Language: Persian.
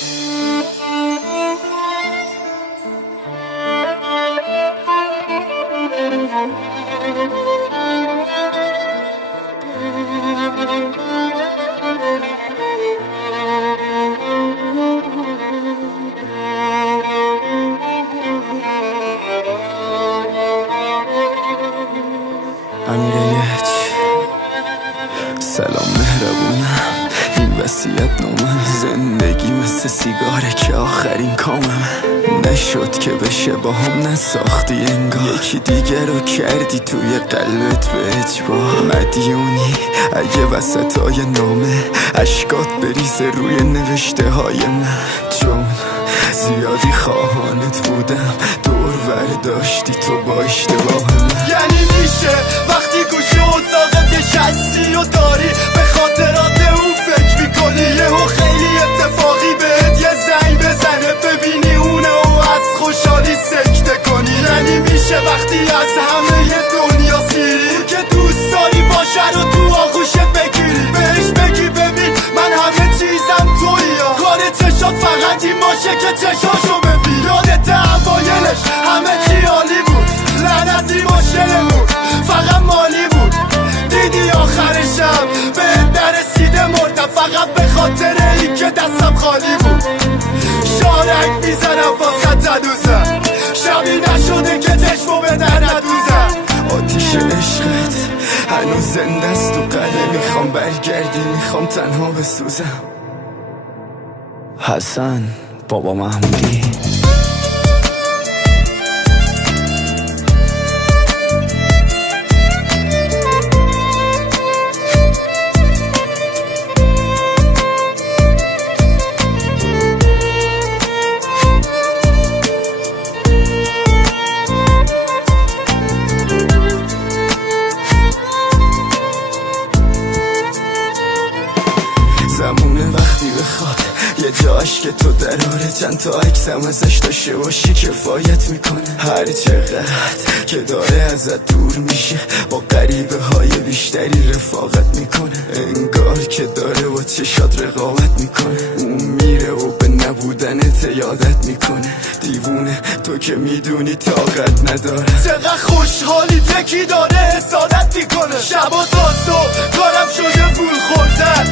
امیریت سلام مهربونم، این وصیت نامم. زندگی مثل سیگاره که آخرین کامم. نشد که بشه با هم نساختی انگار. یکی دیگه رو کردی توی قلبت به اجبار. مدیونی اگه وسطای نامه اشکات بریزه روی نوشته های من. چون زیادی خواهانت بودم، دور داشتی تو با اشتباه من. یعنی میشه وقتی گوشه اتاقت نشستی و داری به خاطرات اون فکر میکنی، یهو خیلی اتفاقی بهت یه زنگ بزنه ببینی اونه و از خوشحالی سکته کنی. یعنی میشه وقتی از همه ی دنیا سیری که دوست داری باشه رو تو آغوشت بگیری، بهش بگی ببین من همه چیزم تویی. کار چشات فقط این باشه که چشاشو ببین. یادت اوایلش همه چی عالی بود، لعنتی مشکلمون فقط مالی بود. دیدی آخرشم بهت نرسیده مردم فقط به خاطر این که دستم خالی بود. شارک میزنم واسه تدوزم، شبی نشده که چشمو به در ندوزم. آتیش عشقت هنوز زنده است تو قلبه، میخوام برگردی، میخوام تنها بسوزم. حسن بابا محمودی. زمونه وقتی بخواد یه جاش که تو دراره، چند تا عکسم ازش داشته باشی کفایت میکنه. هر چقدر که داره ازت دور میشه با غریبه های بیشتری رفاقت میکنه. انگار که داره با چشات رقابت میکنه. اون میره و به نبودنت یادت میکنه. دیوونه تو که میدونی طاقت نداره. چقدر خوشحالی تکی داره حسادت میکنه. شب و تا صبح کارم شده پول خوردن،